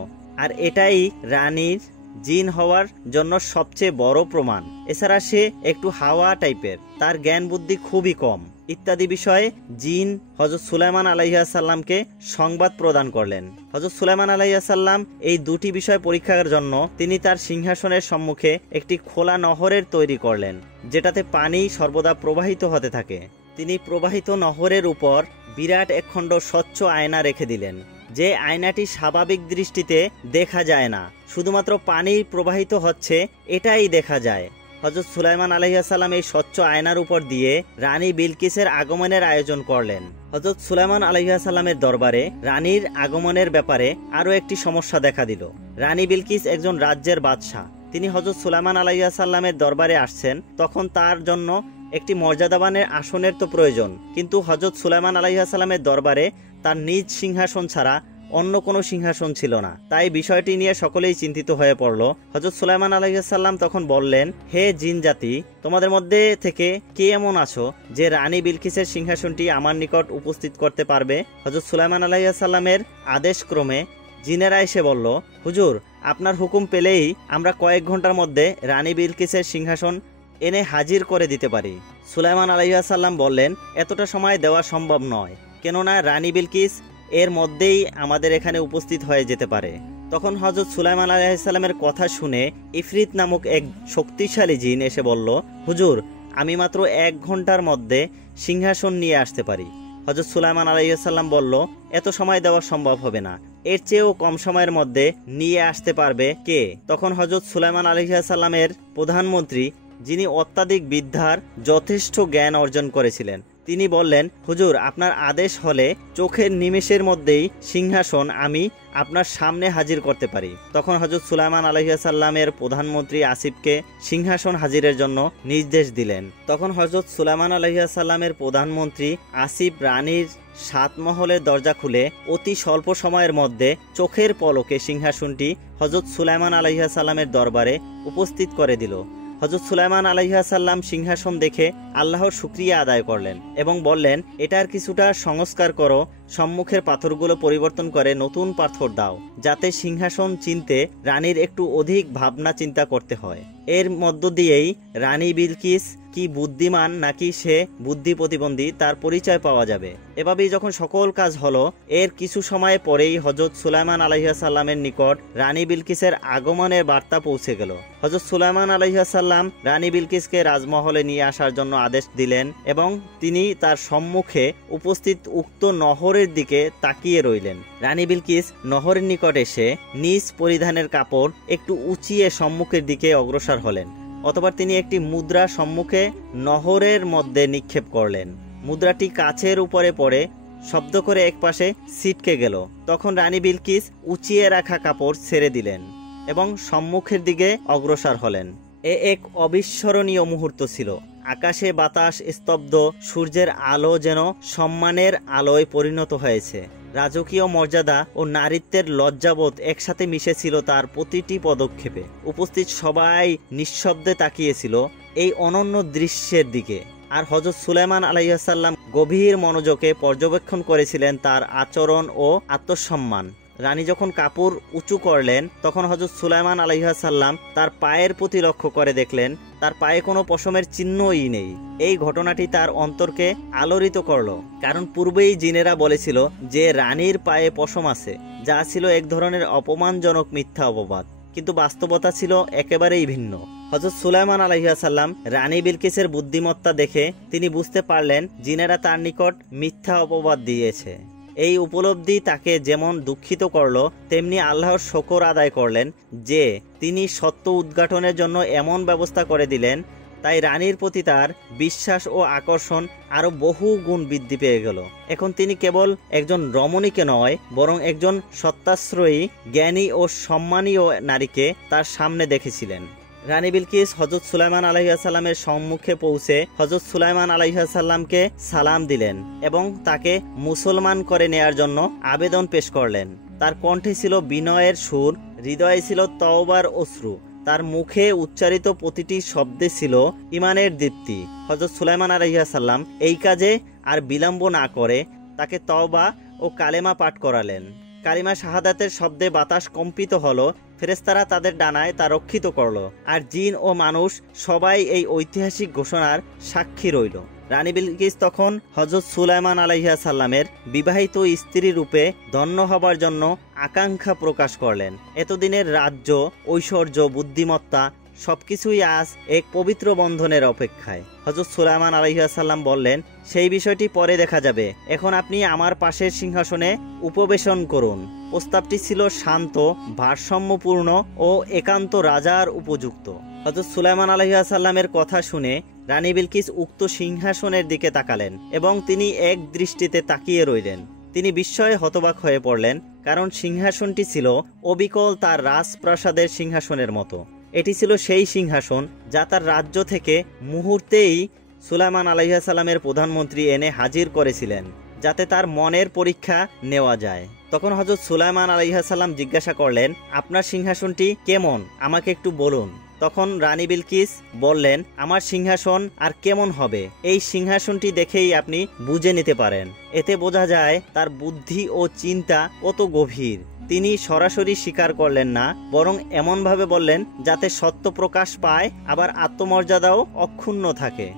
আর এটাই রানীর জিন হওয়ার জন্য সবচেয়ে বড় প্রমাণ। এছাড়া সে একটু হাওয়া টাইপের, তার জ্ঞান বুদ্ধি খুবই কম ইত্যাদি বিষয়ে জিন হযরত সুলাইমান আলাইহিস সালামকে সংবাদ প্রদান করলেন। হযরত সুলাইমান আলাইহিস সালাম এই দুটি বিষয় পরীক্ষার জন্য তিনি তার সিংহাসনের সম্মুখে একটি খোলা নহরের তৈরি করলেন, যেটাতে পানি সর্বদা প্রবাহিত হতে থাকে। তিনি প্রবাহিত নহরের উপর বিরাট একখণ্ড স্বচ্ছ আয়না রেখে দিলেন, যে আয়নাটি স্বাভাবিক দৃষ্টিতে দেখা যায় না, শুধুমাত্র পানি প্রবাহিত হচ্ছে এটাই দেখা যায়। হযরত সুলাইমান আলাইহিস সালাম এই স্বচ্ছ আয়নার উপর দিয়ে রানী বিলকিসের আগমনের আয়োজন করলেন। হযরত সুলাইমান আলাইহিস সালামের দরবারে রানীর আগমনের ব্যাপারে আরও একটি সমস্যা দেখা দিল। রানী বিলকিস একজন রাজ্যের বাদশাহ। তিনি হযরত সুলাইমান আলাইহিস সালামের দরবারে আসছেন, তখন তার জন্য একটি মর্যাদাবান আসনের তো প্রয়োজন, কিন্তু হযরত সুলাইমান আলাইহিস সালামের দরবারে তার নিজ সিংহাসন ছাড়া অন্য কোনো সিংহাসন ছিল না। তাই বিষয়টি নিয়ে সকলেই চিন্তিত হয়ে পড়ল। হযরত সুলাইমান আলাইহিস সালাম তখন বললেন, হে জিন জাতি, তোমাদের মধ্যে থেকে কে এমন আছো যে রানী বিলকিসের সিংহাসনটি আমার নিকট উপস্থিত করতে পারবে? হযরত সুলাইমান আলাইহিস সালামের আদেশ ক্রমে জিনেরা এসে বলল, হুজুর, আপনার হুকুম পেলেই আমরা কয়েক ঘন্টার মধ্যে রানী বিলকিসের সিংহাসন এনে হাজির করে দিতে পারি। সুলাইমান আলাইহিস সালাম বললেন, এতটা সময় দেওয়া সম্ভব নয়, কেননা রানী বিলকিস এর মধ্যেই আমাদের এখানে উপস্থিত হয়ে যেতে পারে। তখন হযরত সুলাইমান আলাইহিস সালামের কথা শুনে ইফরিত নামক এক শক্তিশালী জিন এসে বলল, হুজুর, আমি মাত্র 1 ঘন্টার মধ্যে সিংহাসন নিয়ে আসতে পারি। হযরত সুলাইমান আলাইহিস সালাম বলল, এত সময় দেওয়া সম্ভব হবে না, এর চেয়েও কম সময়ের মধ্যে নিয়ে আসতে পারবে কে? তখন হযরত সুলাইমান আলাইহিস সালামের প্রধানমন্ত্রী, যিনি অত্যাধিক বিদ্যার যথেষ্ট জ্ঞান অর্জন করেছিলেন, তিনি বললেন, হুজুর, আপনার আদেশ হলে চোখের নিমেষের মধ্যেই সিংহাসন আমি আপনার সামনে হাজির করতে পারি। তখন হযরত সুলাইমান আলাইহিস সালামের প্রধানমন্ত্রী আসিফকে সিংহাসন হাজিরের জন্য নির্দেশ দিলেন। তখন হযরত সুলাইমান আলাইহিস সালামের প্রধানমন্ত্রী আসিফ রানীর 7 মহলের দরজা খুলে অতি স্বল্প সময়ের মধ্যে চোখের পলকে সিংহাসনটি হযরত সুলাইমান আলাইহিস সালামের দরবারে উপস্থিত করে দিল। হযরত সুলাইমান আলাইহিস সালাম সিংহাসন দেখে আল্লাহর শুকরিয়া আদায় করলেন এবং বললেন, এটার কিছুটা সংস্কার করো, সম্মুখের পাথরগুলো পরিবর্তন করে নতুন পাথর দাও, যাতে সিংহাসন চিনতে রানীর একটু অধিক ভাবনা চিন্তা করতে হয়। এর মধ্য দিয়েই রানী বিলকিস কি বুদ্ধিমান নাকি সে বুদ্ধি প্রতিবন্ধী তার পরিচয় পাওয়া যাবে। এভাবেই যখন সকল কাজ হলো, এর কিছু সময় পরেই হযরত সুলাইমান আলাইহিস সালামের নিকট রানী বিলকিসের আগমনের বার্তা পৌঁছে গেল। হযরত সুলাইমান আলাইহিস সালাম রানী বিলকিসকে রাজমহলে নিয়ে আসার জন্য আদেশ দিলেন এবং তিনি তার সম্মুখে উপস্থিত উক্ত নহরের দিকে তাকিয়ে রইলেন। রানী বিলকিস নহরের নিকট এসে নিজ পরিধানের কাপড় একটু উঁচিয়ে সম্মুখের দিকে অগ্রসর হলেন। অতঃপর তিনি একটি মুদ্রা সম্মুখে নহরের মধ্যে নিক্ষেপ করলেন। মুদ্রাটি কাছের উপরে পড়ে শব্দ করে একপাশে ছিটকে গেল। তখন রানী বিলকিস উঁচিয়ে রাখা কাপড় ছেড়ে দিলেন এবং সম্মুখের দিকে অগ্রসর হলেন। এক অবিস্মরণীয় মুহূর্ত ছিল। আকাশে বাতাস স্তব্ধ, সূর্যের আলো যেন সম্মানের আলোয় পরিণত হয়েছে। রাজকীয় মর্যাদা ও নারীত্বের লজ্জাবোধ একসাথে মিশেছিল তার প্রতিটি পদক্ষেপে। উপস্থিত সবাই নিঃশব্দে তাকিয়েছিল এই অনন্য দৃশ্যের দিকে। আর হযরত সুলাইমান আলাইহিস সালাম গভীর মনোযোগে পর্যবেক্ষণ করেছিলেন তার আচরণ ও আত্মসম্মান। রানী যখন কাপড় উঁচু করলেন, তখন হযরত সুলাইমান আলাইহিস সালাম তার পায়ের প্রতি লক্ষ্য করে দেখলেন তার পায়ে কোনো পশমের চিহ্নই নেই। এই ঘটনাটি তার অন্তরকে আলোড়িত করলো, কারণ পূর্বেই জিনেরা বলেছিল যে রানীর পায়ে পশম আছে, যা ছিল এক ধরনের অপমানজনক মিথ্যা অপবাদ। কিন্তু বাস্তবতা ছিল একেবারেই ভিন্ন। হযরত সুলাইমান আলাইহিস সালাম রানী বিলকিসের বুদ্ধিমত্তা দেখে তিনি বুঝতে পারলেন জিনেরা তার নিকট মিথ্যা অপবাদ দিয়েছে। এই উপলব্ধি তাকে যেমন দুঃখিত করল, তেমনি আল্লাহর শুকর আদায় করলেন যে তিনি সত্য উদ্ঘাটনের জন্য এমন ব্যবস্থা করে দিলেন। তাই রানীর প্রতি তার বিশ্বাস ও আকর্ষণ আরো বহু গুণ বৃদ্ধি পেয়ে গেল। এখন তিনি কেবল একজন রমণীকে নয়, বরং একজন সত্যাশ্রয়ী, জ্ঞানী ও সম্মানীয় নারীকে তার সামনে দেখেছিলেন। রানী বিলকিস হযরত সুলাইমান আলাইহিস সালামের সম্মুখে পৌঁছে হযরত সুলাইমান আলাইহিস সালামকে সালাম দিলেন এবং তাকে মুসলমান করে নেয়ার জন্য আবেদন পেশ করলেন। তার কণ্ঠে ছিল বিনয়ের সুর, হৃদয়ে ছিল তওবার অশ্রু। তার মুখে উচ্চারিত প্রতিটি শব্দে ছিল ঈমানের দীপ্তি। হযরত সুলাইমান আলাইহিস সালাম এই কাজে আর বিলম্ব না করে তাকে তওবা ও কালেমা পাঠ করালেন। কালিমা শাহাদাতের শব্দে বাতাস কম্পিত হলো, ফেরেশতারা তাদের ডানায় তা রক্ষিত করলো, আর জিন ও মানুষ সবাই এই ঐতিহাসিক ঘোষণার সাক্ষী রইল। রানী বিলকিস তখন হযরত সুলাইমান আলাইহিস সালামের বিবাহিত স্ত্রী রূপে ধন্য হবার জন্য আকাঙ্ক্ষা প্রকাশ করলেন। এতদিনের রাজ্য, ঐশ্বর্য, বুদ্ধিমত্তা সবকিছুই আজ এক পবিত্র বন্ধনের অপেক্ষায়। হযরত সুলাইমান আলাইহিস সালাম বললেন, সেই বিষয়টি পরে দেখা যাবে, এখন আপনি আমার পাশের সিংহাসনে উপবেশন করুন। প্রস্তাবটি ছিল শান্ত, ভারসাম্যপূর্ণ ও একান্ত রাজার উপযুক্ত। হযরত সুলাইমান আলাইহিস সালামের কথা শুনে রানী বিলকিস উক্ত সিংহাসনের দিকে তাকালেন এবং তিনি এক দৃষ্টিতে তাকিয়ে রইলেন। তিনি বিস্ময়ে হতবাক হয়ে পড়লেন, কারণ সিংহাসনটি ছিল অবিকল তার রাজপ্রাসাদের সিংহাসনের মতো। এটি ছিল সেই সিংহাসন যা তার রাজ্য থেকে মুহূর্তেই সুলাইমান আলাইহিস সালামের প্রধানমন্ত্রী এনে হাজির করেছিলেন, যাতে তার মনের পরীক্ষা নেওয়া যায়। তখন হযরত সুলাইমান আলাইহিস সালাম জিজ্ঞাসা করলেন, আপনার সিংহাসনটি কেমন, আমাকে একটু বলুন। তখন রানী বিলকিস বললেন, আমার সিংহাসন আর কেমন হবে, এই সিংহাসনটি দেখেই আপনি বুঝে নিতে পারেন। এতে বোঝা যায় তার বুদ্ধি ও চিন্তা কত গভীর। তিনি সরাসরি স্বীকার করলেন না, বরং এমনভাবে বললেন যাতে সত্য প্রকাশ পায়, আবার আত্মমর্যাদাও অক্ষুণ্ণ থাকে।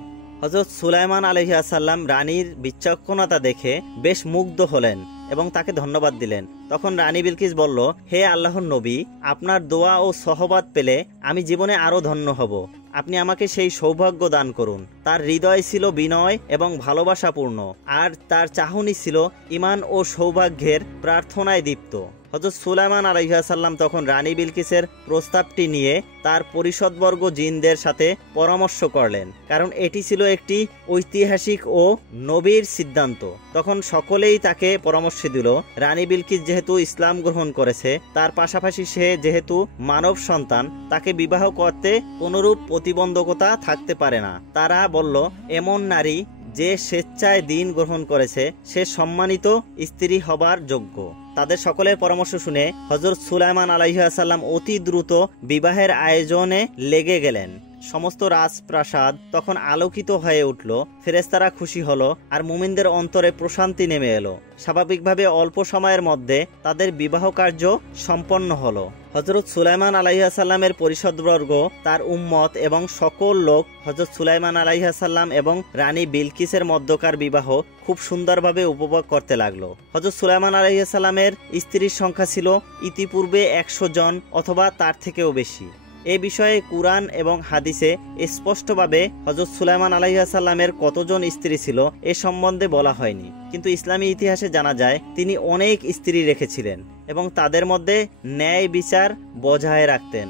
হযরত সুলাইমান আলাইহিস সালাম রানীর বিচক্ষণতা দেখে বেশ মুগ্ধ হলেন এবং তাকে ধন্যবাদ দিলেন। তখন রানী বিলকিস বলল, হে আল্লাহর নবী, আপনার দোয়া ও সহবত পেলে আমি জীবনে আরো ধন্য হব। আপনি আমাকে সেই সৌভাগ্য দান করুন। তার হৃদয় ছিল বিনয় এবং ভালোবাসাপূর্ণ, আর তার চাহনি ছিল ঈমান ও সৌভাগ্যের প্রার্থনায় দীপ্ত। হযরত সুলাইমান আলাইহিস সালাম তখন রানী বিলকিসের প্রস্তাবটি নিয়ে তার পরিষদবর্গ জিনদের সাথে পরামর্শ করলেন, কারণ এটি ছিল একটি ঐতিহাসিক ও নবীর সিদ্ধান্ত। তখন সকলেই তাকে পরামর্শ দিল, রানী বিলকিস যেহেতু ইসলাম গ্রহণ করেছে, তার পাশাপাশি সে যেহেতু মানব সন্তান, তাকে বিবাহ করতে কোনরূপ প্রতিবন্ধকতা থাকতে পারে না। তারা বলল, এমন নারী যে স্বেচ্ছায় দিন গ্রহণ করেছে, সে সম্মানিত স্ত্রী হবার যোগ্য। তাদের সকলের পরামর্শ শুনে হযরত সুলাইমান আলাইহিস সালাম অতি দ্রুত বিবাহের আয়োজনে লেগে গেলেন। সমস্ত রাজপ্রাসাদ তখন আলোকিত হয়ে উঠল, ফেরেশতারা খুশি হলো আর মুমিনদের অন্তরে প্রশান্তি নেমে এলো। স্বাভাবিকভাবে অল্প সময়ের মধ্যে তাদের বিবাহ কার্য সম্পন্ন হলো। হযরত সুলাইমান আলাইহিস সালামের পরিষদবর্গ, তার উম্মত এবং সকল লোক হযরত সুলাইমান আলাইহিস সালাম এবং রানী বিলকিসের মধ্যকার বিবাহ খুব সুন্দরভাবে উপভোগ করতে লাগলো। হযরত সুলাইমান আলাইহিস সালামের স্ত্রীর সংখ্যা ছিল ইতিপূর্বে 100 জন অথবা তার থেকেও বেশি। এ বিষয়ে কুরআন এবং হাদিসে স্পষ্টভাবে হযরত সুলাইমান আলাইহিস সালামের কতজন স্ত্রী ছিল এ সম্বন্ধে বলা হয়নি, কিন্তু ইসলামী ইতিহাসে জানা যায় তিনি অনেক স্ত্রী রেখেছিলেন এবং তাদের মধ্যে ন্যায় বিচার বজায় রাখতেন।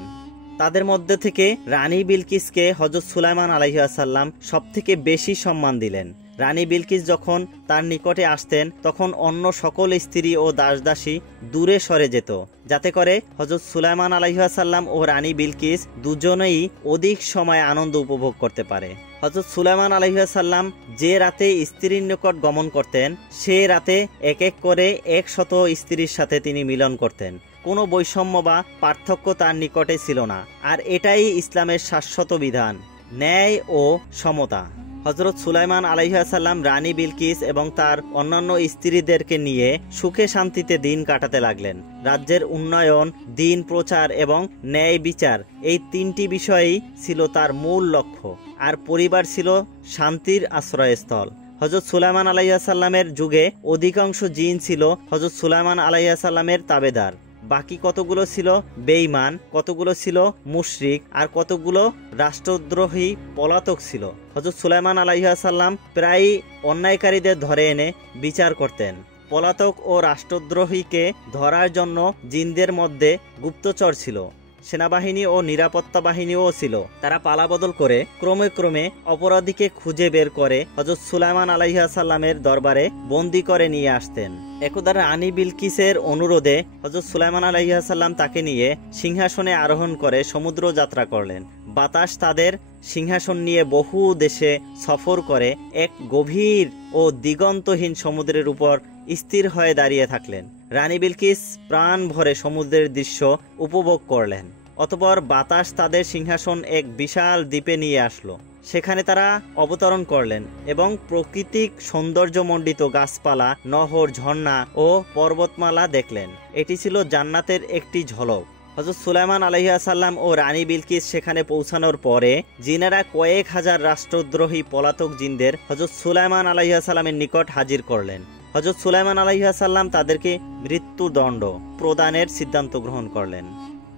তাদের মধ্যে থেকে রানী বিলকিসকে হযরত সুলাইমান আলাইহিস সালাম সবথেকে বেশি সম্মান দিলেন। রানী বিলকিস যখন তার নিকটে আসতেন তখন অন্য সকল স্ত্রী ও দাসদাসী দূরে সরে যেত, যাতে করে হযরত সুলাইমান আলাইহিস সালাম ও রানী বিলকিস দুজনেই অধিক সময় আনন্দ উপভোগ করতে পারে। হযরত সুলাইমান আলাইহিস সালাম যে রাতে স্ত্রীর নিকট গমন করতেন সে রাতে এক এক করে 100 স্ত্রীর সাথে তিনি মিলন করতেন। কোনো বৈষম্য বা পার্থক্য তার নিকটে ছিল না, আর এটাই ইসলামের শাশ্বত বিধান, ন্যায় ও সমতা। হযরত সুলাইমান আলাইহিস সালাম রানী বিলকিস এবং তার অন্যান্য স্ত্রীদেরকে নিয়ে সুখে শান্তিতে দিন কাটাতে লাগলেন। রাজ্যের উন্নয়ন, দিন প্রচার এবং ন্যায় বিচার এই 3টি বিষয়ই ছিল তার মূল লক্ষ্য, আর পরিবার ছিল শান্তির আশ্রয়স্থল। হযরত সুলাইমান আলাইহিস সালামের যুগে অধিকাংশ জিন ছিল হযরত সুলাইমান আলাইহিস সালামের তাবেদার। বাকি কতগুলো ছিল বেঈমান, কতগুলো ছিল মুশরিক, আর কতগুলো রাষ্ট্রদ্রোহী পলাতক ছিল। হযরত সুলাইমান আলাইহিস সালাম প্রায়ই অন্যায়কারীদের ধরে এনে বিচার করতেন। পলাতক ও রাষ্ট্রদ্রোহীকে ধরার জন্য জিনদের মধ্যে গুপ্তচর ছিল, সেনাবাহিনী ও নিরাপত্তা বাহিনীও ছিল। তারা পালাবদল করে ক্রমে ক্রমে অপরাধীকে খুঁজে বের করে হযরত সুলাইমান আলাইহিস সালামের দরবারে বন্দী করে নিয়ে আসতেন। একদা রানী বিলকিসের অনুরোধে হযরত সুলাইমান আলাইহিস সালাম তাকে নিয়ে সিংহাসনে আরোহণ করে সমুদ্র যাত্রা করলেন। বাতাস তাদের সিংহাসন নিয়ে বহু দেশে সফর করে এক গভীর ও দিগন্তহীন সমুদ্রের উপর স্থির হয়ে দাঁড়িয়ে থাকলেন। রানী বিলকিস প্রাণ ভরে সমুদ্রের দৃশ্য উপভোগ করলেন। অতঃপর বাতাস তাদের সিংহাসন এক বিশাল দ্বীপে নিয়ে আসলো। সেখানে তারা অবতরণ করলেন এবং প্রাকৃতিক সৌন্দর্যমণ্ডিত গাছপালা, নহর, ঝর্ণা ও পর্বতমালা দেখলেন। এটি ছিল জান্নাতের একটি ঝলক। হযরত সুলাইমান আলাইহিস সালাম ও রানী বিলকিস সেখানে পৌঁছানোর পরে জিনেরা কয়েক হাজার রাষ্ট্রদ্রোহী পলাতক জিনদের হযরত সুলাইমান আলাইহিস সালামের নিকট হাজির করলেন। হযরত সুলাইমান আলাইহিস সালাম তাদেরকে মৃত্যুদণ্ড প্রদানের সিদ্ধান্ত গ্রহণ করলেন।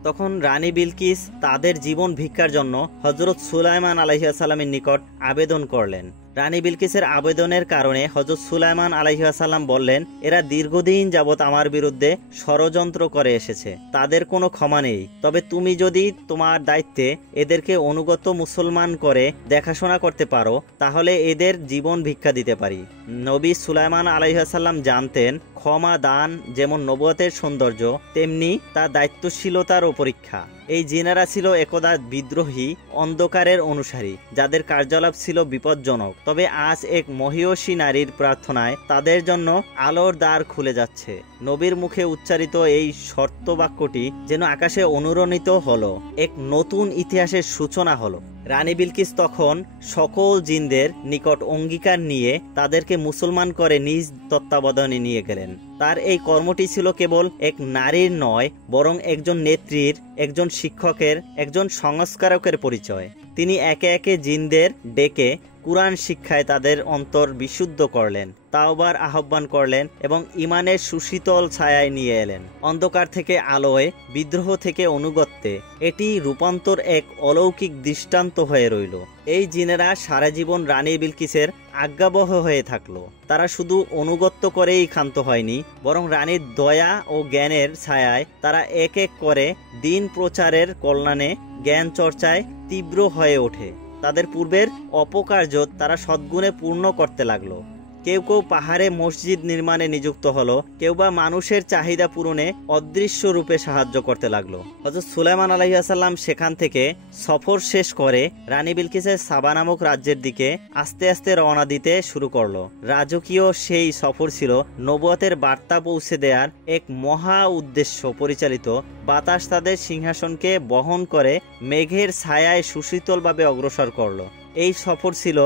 তখন রানী বিলকিস তাদের জীবন ভিক্ষার জন্য হযরত সুলাইমান আলাইহিস সালামের নিকট আবেদন করলেন। রানী বিলকিসের আবেদনের কারণে হযরত সুলাইমান আলাইহিস সালাম বললেন, এরা দীর্ঘদিন যাবৎ আমার বিরুদ্ধে ষড়যন্ত্র করে এসেছে, তাদের কোনো ক্ষমা নেই। তবে তুমি যদি তোমার দায়িত্বে এদেরকে অনুগত মুসলমান করে দেখাশোনা করতে পারো তাহলে এদের জীবন ভিক্ষা দিতে পারি। নবী সুলাইমান আলাইহিস সালাম জানতেন ক্ষমা দান যেমন নবুয়তের সৌন্দর্য তেমনি তা দায়িত্বশীলতারও পরীক্ষা। এই জিনেরা ছিল একদা বিদ্রোহী অন্ধকারের অনুসারী, যাদের কার্যকলাপ ছিল বিপজ্জনক। তবে আজ এক মহিয়সী নারীর প্রার্থনায় তাদের জন্য আলোর দ্বার খুলে যাচ্ছে। নবীর মুখে উচ্চারিত এই শর্ত বাক্যটি যেন আকাশে অনুরণিত হলো, এক নতুন ইতিহাসের সূচনা হলো। রানী বিলকিস তখন সকল জিনদের নিকট অঙ্গীকার নিয়ে তাদেরকে মুসলমান করে নিজ তত্ত্বাবধানে নিয়ে গেলেন। তার এই কর্মটি ছিল কেবল এক নারীর নয়, বরং একজন নেত্রীর, একজন শিক্ষকের, একজন সংস্কারকের পরিচয়। তিনি একে একে জিনদের ডেকে কুরআন শিক্ষায় তাদের অন্তর বিশুদ্ধ করলেন, তাওবার আহ্বান করলেন এবং ইমানের সুশীতল ছায়ায় নিয়ে এলেন। অন্ধকার থেকে আলোয়, বিদ্রোহ থেকে অনুগত্যে এটি রূপান্তর এক অলৌকিক দৃষ্টান্ত হয়ে রইল। এই জিনেরা সারা জীবন রানী বিলকিসের আজ্ঞাবহ হয়ে থাকলো। তারা শুধু অনুগত্য করেই ক্ষান্ত হয়নি, বরং রানীর দয়া ও জ্ঞানের ছায়ায় তারা এক এক করে দিন প্রচারের কল্যাণে, জ্ঞান চর্চায় তীব্র হয়ে ওঠে। তাদের পূর্বের অপকার্য তারা সদ্গুণে পূর্ণ করতে লাগলো। কেউ কেউ পাহাড়ে মসজিদ নির্মাণে নিযুক্ত হলো, কেউ বা মানুষের চাহিদা পূরণে অদৃশ্য রূপে সাহায্য করতে লাগলো। হযরত সুলাইমান আলাইহিস সালাম সেখান থেকে সফর শেষ করে রানী বিলকিসের সাবা নামক রাজ্যের দিকে আস্তে আস্তে রওনা দিতে শুরু করলো। রাজকীয় সেই সফর ছিল নবুয়তের বার্তা পৌঁছে দেওয়ার এক মহা উদ্দেশ্য পরিচালিত। বাতাস তাদের সিংহাসনকে বহন করে মেঘের ছায়ায় সুশীতলভাবে অগ্রসর করলো। এই সফর ছিল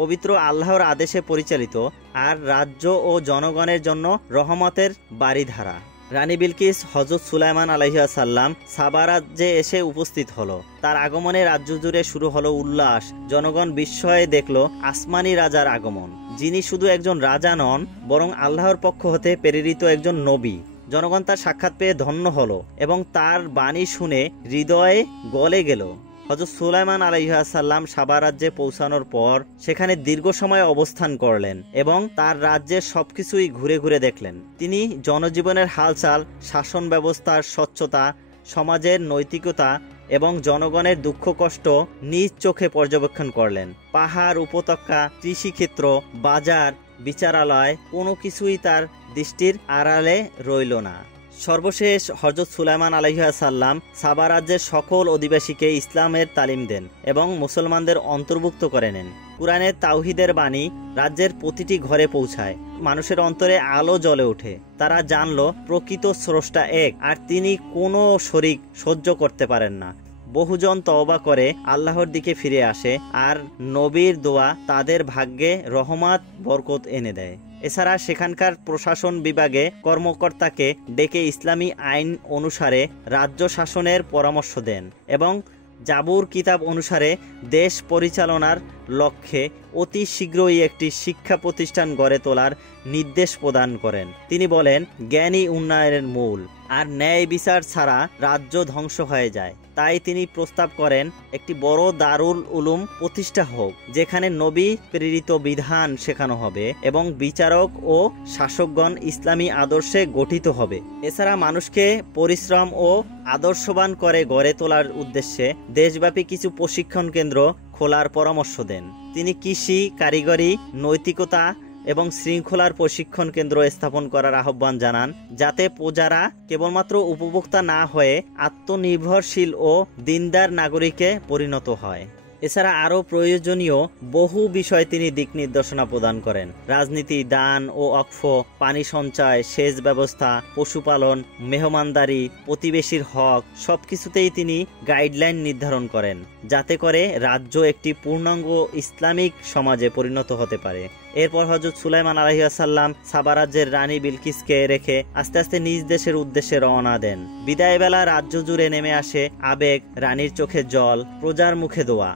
পবিত্র আল্লাহর আদেশে পরিচালিত আর রাজ্য ও জনগণের জন্য রহমতের বারিধারা। রানী বিলকিস হযরত সুলাইমান আলাইহিস সালাম সাবা রাজ্যে এসে উপস্থিত হলো। তার আগমনে রাজ্য জুড়ে শুরু হলো উল্লাস। জনগণ বিস্ময়ে দেখলো আসমানি রাজার আগমন, যিনি শুধু একজন রাজা নন, বরং আল্লাহর পক্ষ হতে প্রেরিত একজন নবী। জনগণ তার সাক্ষাৎ পেয়ে ধন্য হলো এবং তার বাণী শুনে হৃদয়ে গলে গেল। হযরত সুলাইমান আলাইহিস সালাম সাবা রাজ্যে পৌঁছানোর পর সেখানে দীর্ঘ সময় অবস্থান করলেন এবং তার রাজ্যের সবকিছুই ঘুরে ঘুরে দেখলেন। তিনি জনজীবনের হালচাল, শাসন ব্যবস্থার স্বচ্ছতা, সমাজের নৈতিকতা এবং জনগণের দুঃখ কষ্ট নিজ চোখে পর্যবেক্ষণ করলেন। পাহাড়, উপত্যকা, কৃষিক্ষেত্র, বাজার, বিচারালয়, কোনো কিছুই তার দৃষ্টির আড়ালে রইল না। সর্বশেষ হযরত সুলাইমান আলাইহিস সালাম সাবা রাজ্যের সকল অধিবাসীকে ইসলামের তালিম দেন এবং মুসলমানদের অন্তর্ভুক্ত করে নেন। কুরআনের তাওহীদের বাণী রাজ্যের প্রতিটি ঘরে পৌঁছায়। মানুষের অন্তরে আলো জ্বলে ওঠে। তারা জানল প্রকৃত স্রষ্টা এক, আর তিনি কোনো শরীক সহ্য করতে পারেন না। বহুজন তওবা করে আল্লাহর দিকে ফিরে আসে, আর নবীর দোয়া তাদের ভাগ্যে রহমত বরকত এনে দেয়। এছাড়া সেখানকার প্রশাসন বিভাগে কর্মকর্তাকে ডেকে ইসলামী আইন অনুসারে রাজ্য শাসনের পরামর্শ দেন এবং জাবুর কিতাব অনুসারে দেশ পরিচালনার লক্ষ্যে অতি শীঘ্রই একটি শিক্ষা প্রতিষ্ঠান গড়ে তোলার নির্দেশ প্রদান করেন। তিনি বলেন, জ্ঞানী উন্নয়নের মূল, আর ন্যায় বিচার ছাড়া রাজ্য ধ্বংস হয়ে যায়। তাই তিনি প্রস্তাব করেন একটি বড় দারুল উলুম প্রতিষ্ঠা হোক, যেখানে নবী প্রেরিত বিধান শেখানো হবে এবং বিচারক ও শাসকগণ ইসলামী আদর্শে গঠিত হবে। এছাড়া মানুষকে পরিশ্রম ও আদর্শবান করে গড়ে তোলার উদ্দেশ্যে দেশব্যাপী কিছু প্রশিক্ষণ কেন্দ্র খোলার পরামর্শ দেন। তিনি কৃষি, কারিগরি, নৈতিকতা এবং শৃঙ্খলার প্রশিক্ষণ কেন্দ্র স্থাপন করার আহ্বান জানান, যাতে প্রজারা কেবলমাত্র উপভোক্তা না হয়ে আত্মনির্ভরশীল ও দিনদার নাগরিকে পরিণত হয়। এছাড়া আরও প্রয়োজনীয় বহু বিষয়ে তিনি দিক নির্দেশনা প্রদান করেন। রাজনীতি, দান ও অক্ষ, পানি সঞ্চয়, সেচ ব্যবস্থা, পশুপালন, মেহমানদারি, প্রতিবেশীর হক, সবকিছুতেই তিনি গাইডলাইন নির্ধারণ করেন, যাতে করে রাজ্য একটি পূর্ণাঙ্গ ইসলামিক সমাজে পরিণত হতে পারে। এরপর হযরত সুলাইমান আলাইহিস সালাম সাবা রাজ্যের রানী বিলকিসকে রেখে আস্তে আস্তে নিজ দেশের উদ্দেশ্যে রওনা দেন। বিদায়বেলা রাজ্য জুড়ে নেমে আসে আবেগ, রানীর চোখে জল, প্রজার মুখে দোয়া।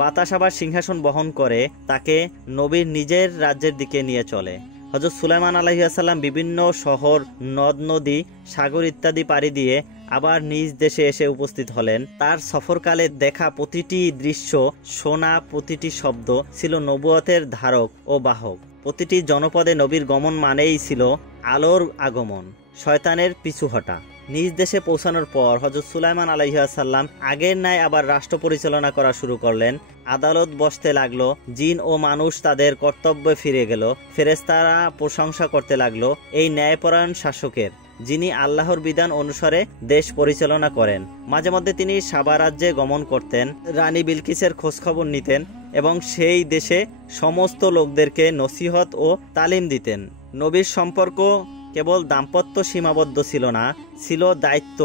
বাতাস আবার সিংহাসন বহন করে তাকে নবীর নিজের রাজ্যের দিকে নিয়ে চলে। হযরত সুলাইমান আলাইহিস সালাম বিভিন্ন শহর, নদ নদী, সাগর ইত্যাদি পাড়ি দিয়ে আবার নিজ দেশে এসে উপস্থিত হলেন। তার সফরকালে দেখা প্রতিটি দৃশ্য, শোনা প্রতিটি শব্দ ছিল নবুয়তের ধারক ও বাহক। প্রতিটি জনপদে নবীর গমন মানেই ছিল আলোর আগমন, শয়তানের পিছু হটা। নিজ দেশে পৌঁছানোর পর হযরত সুলাইমান আলাইহিস সালাম আগের ন্যায় আবার রাষ্ট্র পরিচালনা করা শুরু করলেন। আদালত বসতে লাগলো, জিন ও মানুষ তাদের কর্তব্যে ফিরে গেল। ফেরেশতারা প্রশংসা করতে লাগলো এই ন্যায়পরায়ণ শাসকের, যিনি আল্লাহর বিধান অনুসারে দেশ পরিচালনা করেন। মাঝে মধ্যে তিনি সাবা রাজ্যে গমন করতেন, রানী বিলকিসের খোঁজখবর নিতেন এবং সেই দেশে সমস্ত লোকদেরকে নসিহত ও তালিম দিতেন। নবীর সম্পর্ক কেবল দাম্পত্য সীমাবদ্ধ ছিল না, ছিল দায়িত্ব,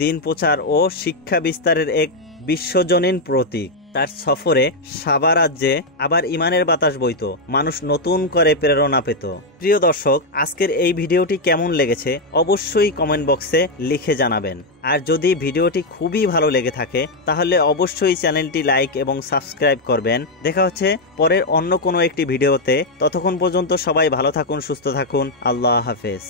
দিন প্রচার ও শিক্ষা বিস্তারের এক বিশ্বজনীন প্রতীক। তার সফরে সাবা রাজ্যে আবার ইমানের বাতাস বইতো, মানুষ নতুন করে প্রেরণা পেত। প্রিয় দর্শক, আজকের এই ভিডিওটি কেমন লেগেছে অবশ্যই কমেন্ট বক্সে লিখে জানাবেন। আর যদি ভিডিওটি খুবই ভালো লেগে থাকে তাহলে অবশ্যই চ্যানেলটি লাইক এবং সাবস্ক্রাইব করবেন। দেখা হচ্ছে পরের অন্য কোনো একটি ভিডিওতে। ততক্ষণ পর্যন্ত সবাই ভালো থাকুন, সুস্থ থাকুন। আল্লাহ হাফেজ।